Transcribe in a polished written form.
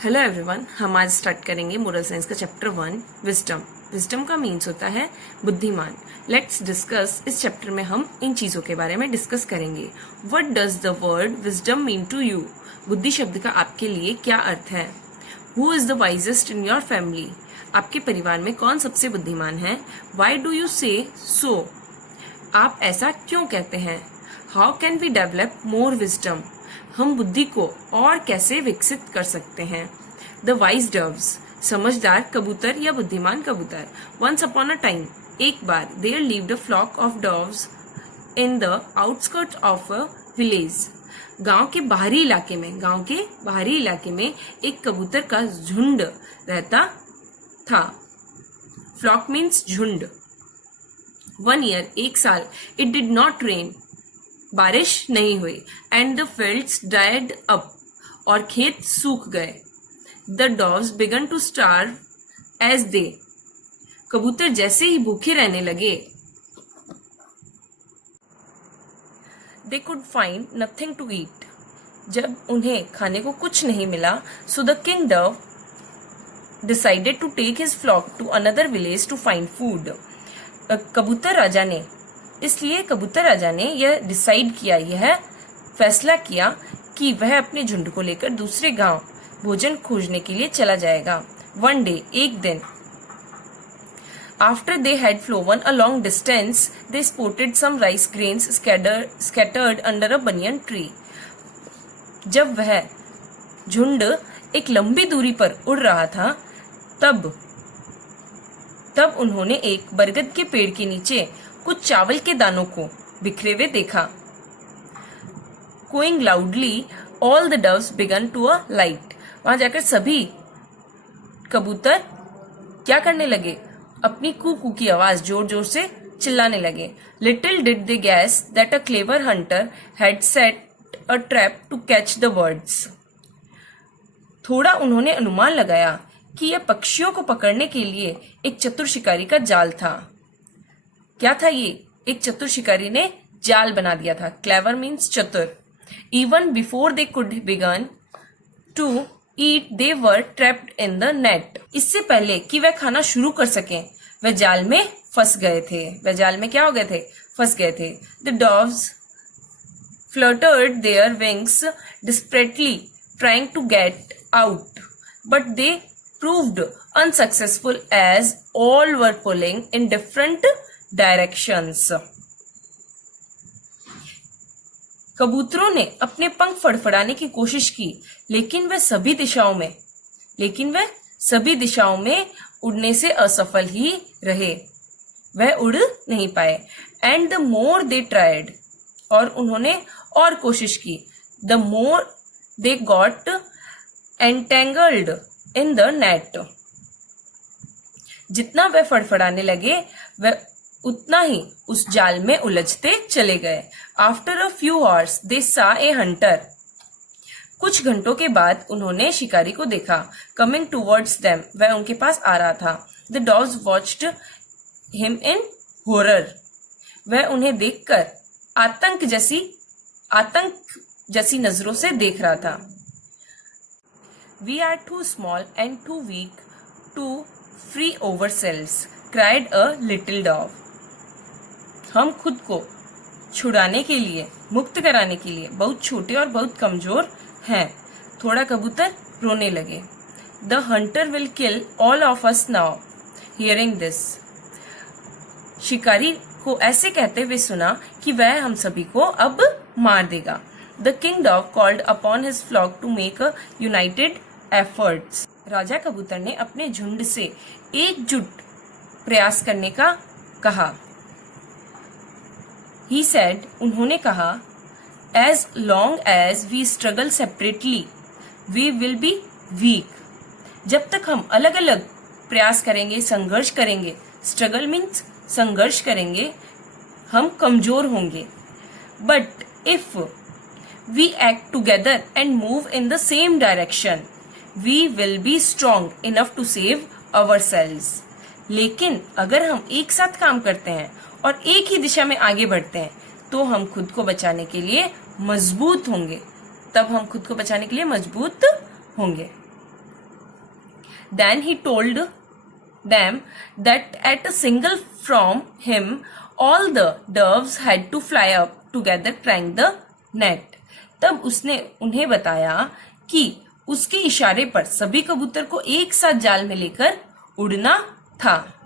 Hello everyone, हम आज start करेंगे मोरल साइंस का चैप्टर 1 विजडम। विजडम का मीन्स होता है बुद्धिमान। Let's discuss. इस चैप्टर में हम इन चीजों के बारे में डिस्कस करेंगे। What does the word wisdom mean to you? बुद्धि शब्द का आपके लिए क्या अर्थ है? Who is the wisest in your family? आपके परिवार में कौन सबसे बुद्धिमान है? वाई डू यू से सो? आप ऐसा क्यों कहते हैं? How can we develop more wisdom? हम बुद्धि को और कैसे विकसित कर सकते हैं? द वाइज डव्स, समझदार कबूतर या बुद्धिमान कबूतर। वंस अपॉन अ टाइम, एक बार, there lived a flock of doves in the outskirt of a village. गांव के बाहरी इलाके में एक कबूतर का झुंड रहता था। फ्लॉक मीन्स झुंड। 1 ईयर, एक साल, इट डिड नॉट रेन, बारिश नहीं हुई। And the fields dried up, और खेत सूख गए। The doves began to starve as they, कबूतर जैसे ही भूखे रहने लगे। They could find nothing to eat, जब उन्हें खाने को कुछ नहीं मिला। So the king dove decided to take his flock to another village to find food. इसलिए कबूतर राजा ने यह फैसला किया कि वह अपने झुंड को लेकर दूसरे गांव भोजन खोजने के लिए चला जाएगा। वन डे, एक दिन, after they had flown a long distance, they spotted some rice grains scattered under a banyan tree. जब वह झुंड एक लंबी दूरी पर उड़ रहा था, तब उन्होंने एक बरगद के पेड़ के नीचे कुछ चावल के दानों को बिखरे हुए देखा। Cooing loudly, all the doves began to alight. वहां जाकर सभी कबूतर क्या करने लगे? अपनी कू की आवाज जोर जोर से चिल्लाने लगे। Little did they guess that a clever hunter had set a trap to catch the birds. थोड़ा उन्होंने अनुमान लगाया कि यह पक्षियों को पकड़ने के लिए एक चतुर शिकारी का जाल था। क्या था ये? एक चतुर शिकारी ने जाल बना दिया था। क्लेवर मीन्स चतुर। Even before they could begin to eat, they were trapped in the net. इससे पहले कि वह खाना शुरू कर सकें, वह जाल में फंस गए थे। वह जाल में क्या हो गए थे? फंस गए थे। The doves fluttered their wings desperately, trying to get out, but they proved unsuccessful as all were pulling in different directions. कबूतरों ने अपने पंख फड़फड़ाने की कोशिश की, लेकिन वह सभी दिशाओं में उड़ने से असफल ही रहे। वह उड़ नहीं पाए। And the more they tried, और उन्होंने और कोशिश की, the more they got entangled in the net. जितना वह फड़फड़ाने लगे, वह उतना ही उस जाल में उलझते चले गए। आफ्टर अ फ्यू आवर्स दे सा ए हंटर, कुछ घंटों के बाद उन्होंने शिकारी को देखा। कमिंग टूवर्ड्स देम, वह उनके पास आ रहा था। The dogs watched him in horror, वह उन्हें देखकर आतंक जैसी नजरों से देख रहा था। We are too small and too weak to free ourselves, cried a little dog. हम खुद को छुड़ाने के लिए, मुक्त कराने के लिए बहुत छोटे और बहुत कमजोर हैं। थोड़ा कबूतर रोने लगे। The Hunter will kill all of us now hearing this. शिकारी को ऐसे कहते हुए सुना कि वह हम सभी को अब मार देगा। The king dove called upon his flock to make a united efforts. राजा कबूतर ने अपने झुंड से एकजुट प्रयास करने का कहा। He said, उन्होंने कहा, as long as we struggle separately, we will be weak. जब तक हम अलग अलग प्रयास करेंगे, संघर्ष करेंगे, struggle means संघर्ष करेंगे, हम कमजोर होंगे। But if we act together and move in the same direction, we will be strong enough to save ourselves. लेकिन अगर हम एक साथ काम करते हैं और एक ही दिशा में आगे बढ़ते हैं, तो हम खुद को बचाने के लिए मजबूत होंगे। Then he told them that at a single from him all the doves had to fly up together trying the net. तब उसने उन्हें बताया कि उसके इशारे पर सभी कबूतर को एक साथ जाल में लेकर उड़ना था.